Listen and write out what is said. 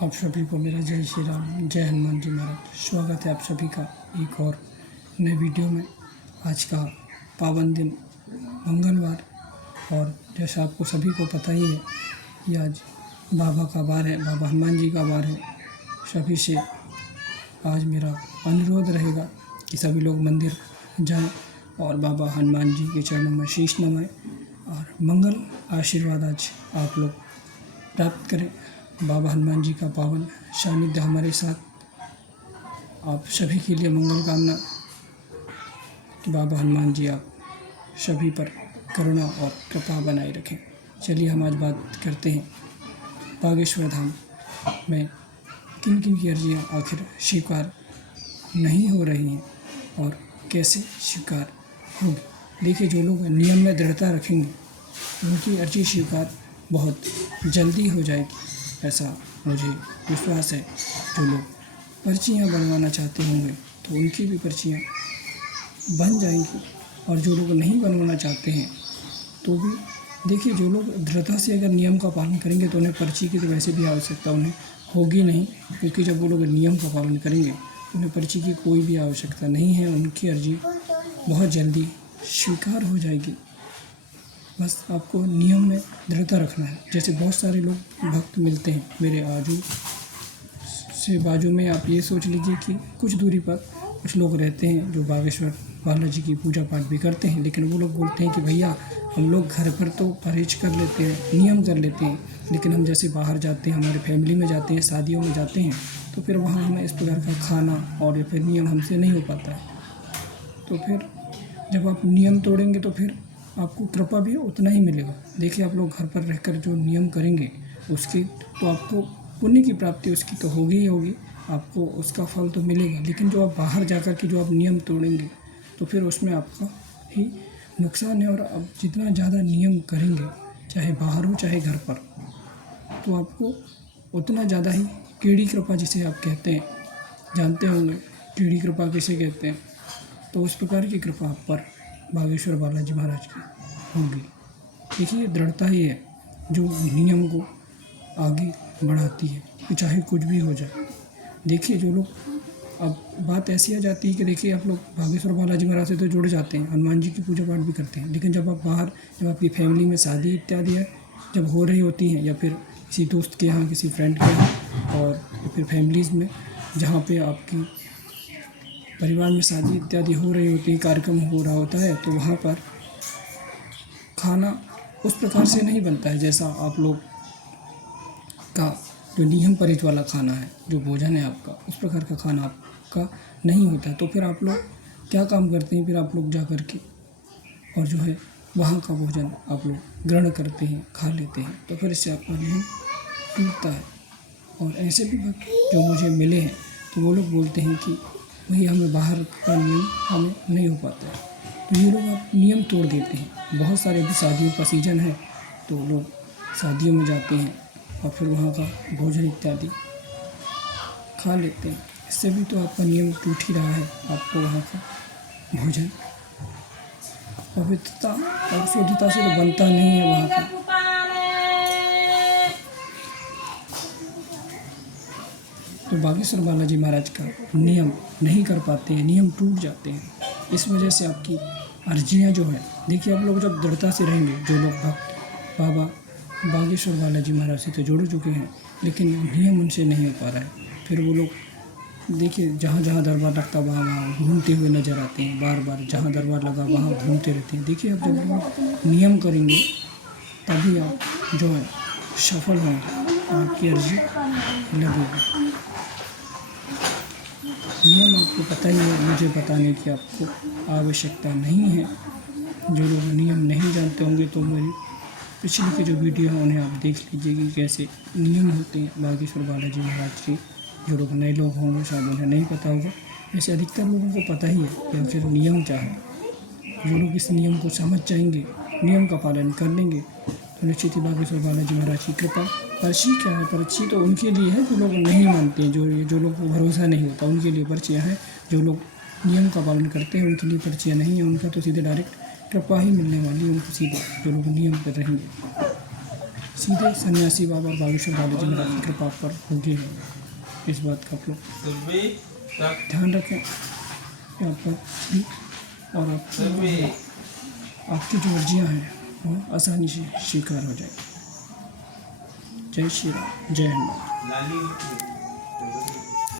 आप सभी को मेरा जय श्री राम, जय हनुमान जी महाराज। स्वागत है आप सभी का एक और नए वीडियो में। आज का पावन दिन मंगलवार, और जैसा आपको सभी को पता ही है कि आज बाबा का वार है, बाबा हनुमान जी का वार है। सभी से आज मेरा अनुरोध रहेगा कि सभी लोग मंदिर जाएं और बाबा हनुमान जी के चरणों में शीश नवाएं और मंगल आशीर्वाद आज आप लोग प्राप्त करें। बाबा हनुमान जी का पावन सानिध्य हमारे साथ। आप सभी के लिए मंगल कामना कि बाबा हनुमान जी आप सभी पर करुणा और कृपा बनाए रखें। चलिए हम आज बात करते हैं बागेश्वर धाम में किन किन की अर्जियाँ आखिर स्वीकार नहीं हो रही हैं और कैसे स्वीकार होगी। देखिए, जो लोग नियम में दृढ़ता रखेंगे उनकी अर्जी स्वीकार बहुत जल्दी हो जाएगी, ऐसा मुझे विश्वास है। जो लोग पर्चियाँ बनवाना चाहते होंगे तो उनकी भी पर्चियाँ बन जाएंगी, और जो लोग नहीं बनवाना चाहते हैं तो भी देखिए, जो लोग दृढ़ता से अगर नियम का पालन करेंगे तो उन्हें पर्ची की तो वैसे भी आवश्यकता उन्हें होगी नहीं, क्योंकि जब वो लोग नियम का पालन करेंगे उन्हें पर्ची की कोई भी आवश्यकता नहीं है। उनकी अर्जी बहुत जल्दी स्वीकार हो जाएगी। बस आपको नियम में दृढ़ता रखना है। जैसे बहुत सारे लोग भक्त मिलते हैं मेरे आजू से बाजू में, आप ये सोच लीजिए कि कुछ दूरी पर कुछ लोग रहते हैं जो बागेश्वर बालाजी की पूजा पाठ भी करते हैं, लेकिन वो लोग बोलते हैं कि भैया हम लोग घर पर तो परहेज कर लेते हैं, नियम कर लेते हैं, लेकिन हम जैसे बाहर जाते हैं, हमारे फैमिली में जाते हैं, शादियों में जाते हैं, तो फिर वहाँ हमें इस प्रकार का खाना और या फिर नियम हमसे नहीं हो पाता है। तो फिर जब आप नियम तोड़ेंगे तो फिर आपको कृपा भी उतना ही मिलेगा। देखिए, आप लोग घर पर रहकर जो नियम करेंगे उसकी तो आपको पुण्य की प्राप्ति उसकी तो होगी ही होगी, आपको उसका फल तो मिलेगा। लेकिन जो आप बाहर जाकर के जो आप नियम तोड़ेंगे तो फिर उसमें आपका ही नुकसान है। और आप जितना ज़्यादा नियम करेंगे, चाहे बाहर हो चाहे घर पर, तो आपको उतना ज़्यादा ही कीड़ी कृपा जिसे आप कहते हैं, जानते होंगे कीड़ी कृपा किसे कहते हैं, तो उस प्रकार की कृपा आप पर बागेश्वर बालाजी महाराज की होगी। देखिए, दृढ़ता ही है जो नियम को आगे बढ़ाती है, कि चाहे कुछ भी हो जाए। देखिए, जो लोग, अब बात ऐसी आ जाती है कि देखिए, आप लोग बागेश्वर बालाजी महाराज से तो जुड़ जाते हैं, हनुमान जी की पूजा पाठ भी करते हैं, लेकिन जब आप बाहर, जब आपकी फैमिली में शादी इत्यादि है जब हो रही होती हैं, या फिर किसी दोस्त के यहाँ, किसी फ्रेंड के यहाँ, और फिर फैमिलीज़ में जहाँ पे आपकी परिवार में शादी इत्यादि हो रही होती है, कार्यक्रम हो रहा होता है, तो वहाँ पर खाना उस प्रकार से नहीं बनता है जैसा आप लोग का जो नियम परित वाला खाना है, जो भोजन है आपका, उस प्रकार का खाना आपका नहीं होता है। तो फिर आप लोग क्या काम करते हैं, फिर आप लोग जा कर के और जो है वहाँ का भोजन आप लोग ग्रहण करते हैं, खा लेते हैं, तो फिर इससे आपका नियम टूटता है। और ऐसे भी भक्त जो मुझे मिले हैं तो वो लोग बोलते हैं कि भैया हमें बाहर का नियम हमें नहीं हो पाता है, तो ये लोग आप नियम तोड़ देते हैं। बहुत सारे भी शादियों का सीज़न है तो लोग शादियों में जाते हैं और फिर वहाँ का भोजन इत्यादि खा लेते हैं। इससे भी तो आपका नियम टूट ही रहा है। आपको वहाँ का भोजन पवित्रता और शुद्धता से तो बनता नहीं है वहाँ का। तो बागेश्वर बालाजी महाराज का नियम नहीं कर पाते हैं, नियम टूट जाते हैं। इस वजह से आपकी अर्जियाँ जो है, देखिए, आप लोग जब दृढ़ता से रहेंगे, जो लोग भक्त बाबा बागेश्वर बालाजी महाराज से तो जुड़ चुके हैं लेकिन नियम उनसे नहीं हो पा रहा है, फिर वो लोग देखिए जहाँ जहाँ दरबार लगता वहाँ वहाँ घूमते हुए नज़र आते हैं। बार बार जहाँ दरबार लगा वहाँ घूमते रहते हैं। देखिए, आप जब लोग नियम करेंगे तभी आप जो है सफल होंगे, आपकी अर्जी लगेगी। नियम आपको पता ही है, मुझे बताने की आपको आवश्यकता नहीं है। जो लोग नियम नहीं जानते होंगे तो मेरी पिछली की जो वीडियो है उन्हें आप देख लीजिए कि कैसे नियम होते हैं बागेश्वर बालाजी महाराज के। जो लोग नए लोग होंगे शायद उन्हें नहीं पता होगा, वैसे अधिकतर लोगों को पता ही है कि आखिर नियम क्या है। जो लोग इस नियम को समझ जाएंगे, नियम का पालन कर लेंगे, तो निश्चित ही बागेश्वर बालाजी महाराज की कृपा। पर्ची क्या है? पर्ची तो उनके लिए है जो लोग नहीं मानते हैं, जो लोग को भरोसा नहीं होता, उनके लिए पर्चियाँ हैं। जो लोग नियम का पालन करते हैं उनके लिए पर्चियाँ नहीं हैं, उनका तो सीधे डायरेक्ट कृपा ही मिलने वाली है उनको सीधे, जो लोग नियम पर रहेंगे। सीधे सन्यासी बाबा और बागेश्वर बालाजी महाराज की कृपा पर होगी। इस बात का आप लोग ध्यान रखें यहाँ पर भी, और आपकी जो अर्जियाँ हैं वो आसानी से स्वीकार हो जाए। जय श्री राम, जय हनुमान।